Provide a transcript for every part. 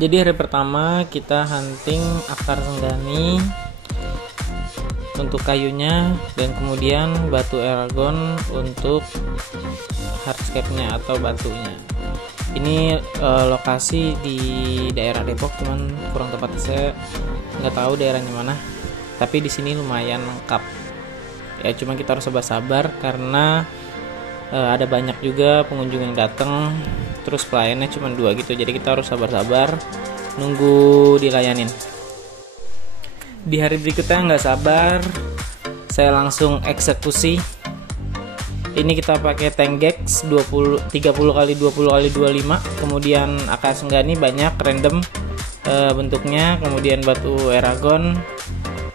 Jadi hari pertama kita hunting akar senggani untuk kayunya, dan kemudian batu eragon untuk hardscape-nya atau batunya. Ini lokasi di daerah Depok, cuman kurang tepat saya nggak tahu daerahnya mana. Tapi di sini lumayan lengkap. Ya cuma kita harus sabar-sabar karena ada banyak juga pengunjung yang datang. Terus pelayannya cuma 2 gitu, jadi kita harus sabar-sabar nunggu dilayanin. Di hari berikutnya nggak sabar, saya langsung eksekusi. Ini kita pakai Tengex 30 x 20 x 25, kemudian akar senggani banyak random bentuknya, kemudian batu eragon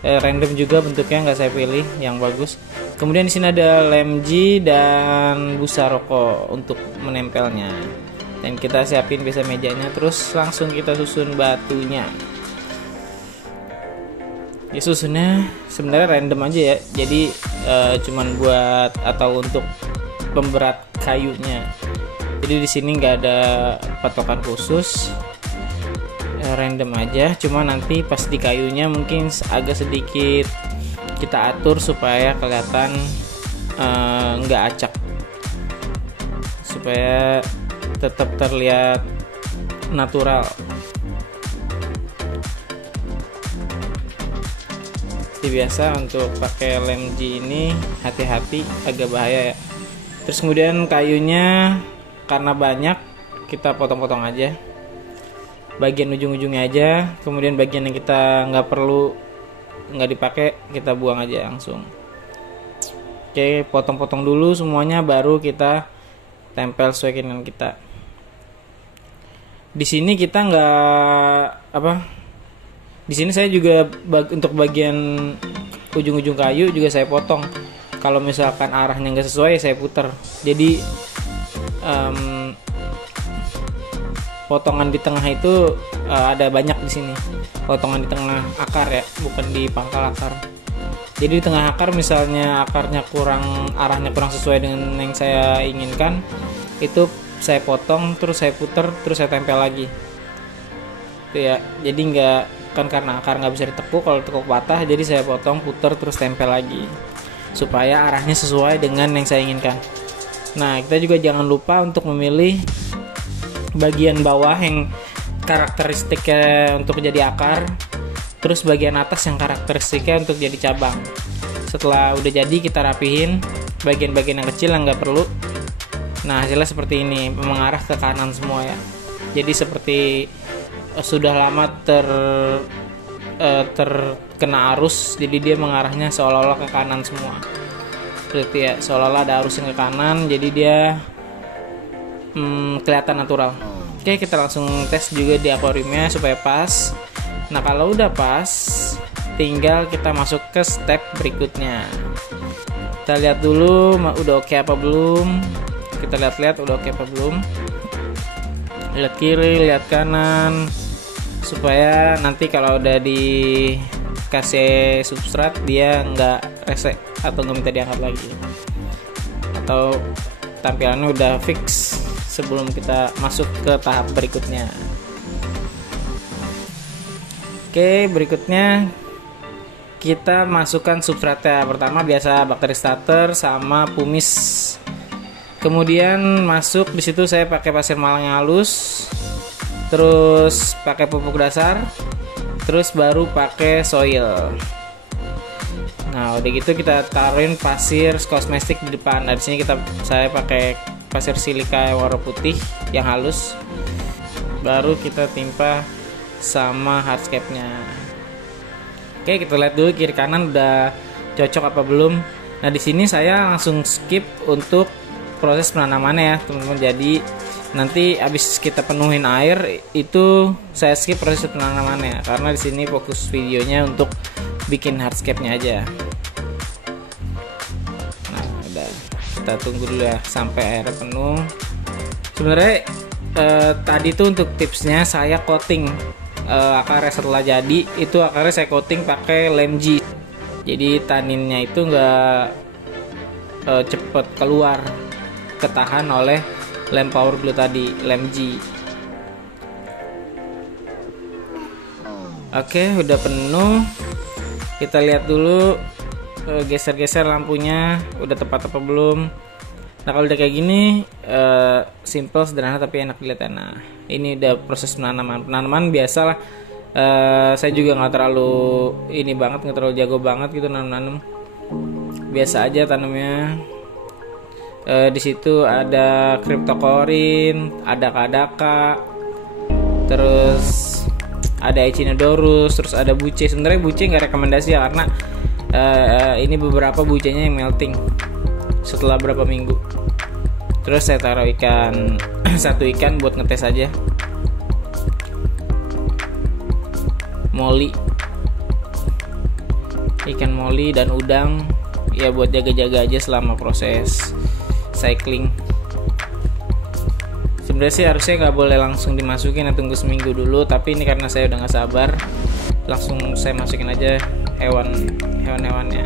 random juga bentuknya, nggak saya pilih yang bagus. Kemudian di sini ada lem G dan busa rokok untuk menempelnya. Dan kita siapin biasa mejanya, terus langsung kita susun batunya. Ya susunnya sebenarnya random aja ya. Jadi cuman buat atau untuk pemberat kayunya. Jadi di sini nggak ada patokan khusus. Random aja, cuma nanti pas di kayunya mungkin agak sedikit kita atur supaya kelihatan nggak acak, supaya tetap terlihat natural. Jadi biasa untuk pakai lem G ini hati-hati, agak bahaya ya. Terus kemudian kayunya karena banyak kita potong-potong aja, bagian ujung-ujungnya aja, kemudian bagian yang kita nggak dipakai kita buang aja langsung. Oke, potong-potong dulu semuanya, baru kita tempel sesuai keinginan kita. Di sini kita di sini saya juga untuk bagian ujung-ujung kayu juga saya potong. Kalau misalkan arahnya nggak sesuai saya putar. Jadi potongan di tengah itu ada banyak di sini. Potongan di tengah akar ya, bukan di pangkal akar. Jadi di tengah akar misalnya arahnya kurang sesuai dengan yang saya inginkan, itu saya potong, terus saya putar, terus saya tempel lagi. Itu ya. Jadi karena akar nggak bisa ditekuk, kalau ditekuk patah, jadi saya potong, putar, terus tempel lagi supaya arahnya sesuai dengan yang saya inginkan. Nah, kita juga jangan lupa untuk memilih bagian bawah yang karakteristiknya untuk jadi akar, terus bagian atas yang karakteristiknya untuk jadi cabang. Setelah udah jadi kita rapihin bagian-bagian yang kecil yang nggak perlu. Nah, hasilnya seperti ini, mengarah ke kanan semua ya. Jadi seperti sudah lama terkena arus, jadi dia mengarahnya seolah-olah ke kanan semua. Seperti ya, seolah-olah ada arus yang ke kanan, jadi dia kelihatan natural. Oke, kita langsung tes juga di akuariumnya supaya pas. Nah, kalau udah pas, tinggal kita masuk ke step berikutnya. Kita lihat dulu udah oke apa belum. Kita lihat udah oke apa belum. Lihat kiri, lihat kanan, supaya nanti kalau udah dikasih substrat dia nggak resek atau nggak minta diangkat lagi, atau tampilannya udah fix sebelum kita masuk ke tahap berikutnya. Oke, berikutnya kita masukkan substratnya. Pertama biasa bakteri starter sama pumice. Kemudian masuk di situ saya pakai pasir malang yang halus, terus pakai pupuk dasar, terus baru pakai soil. Nah, udah gitu kita taruhin pasir skosmestik di depan. Nah, di sini saya pakai pasir silika yang warna putih yang halus. Baru kita timpa sama hardscape-nya. Oke, kita lihat dulu kiri kanan udah cocok apa belum. Nah, di sini saya langsung skip untuk proses penanamannya ya, teman-teman. Jadi nanti habis kita penuhin air itu saya skip proses penanamannya karena di sini fokus videonya untuk bikin hardscape-nya aja. Nah, udah, kita tunggu dulu ya sampai airnya penuh. Sebenarnya tadi tuh untuk tipsnya saya coating akarnya setelah jadi, itu akarnya saya coating pakai lem G. Jadi taninnya itu nggak cepet keluar, ketahan oleh lem power glue tadi, lem G. Oke, udah penuh. Kita lihat dulu, geser-geser lampunya udah tepat apa belum. Nah kalau udah kayak gini, simple, sederhana tapi enak dilihat. Nah ini udah proses penanaman biasa lah. Saya juga nggak terlalu nggak terlalu jago banget gitu nanam, biasa aja tanamnya. Di situ ada cryptocorin, ada kadaka, terus ada echinodorus, terus ada buce. Sebenarnya buce nggak rekomendasi ya, karena ini beberapa bucenya yang melting setelah berapa minggu. Terus saya taruh ikan satu ikan buat ngetes aja, ikan moli dan udang ya, buat jaga-jaga aja selama proses cycling. Sebenarnya sih harusnya nggak boleh langsung dimasukin, tunggu seminggu dulu, tapi ini karena saya udah nggak sabar, langsung saya masukin aja hewan-hewannya.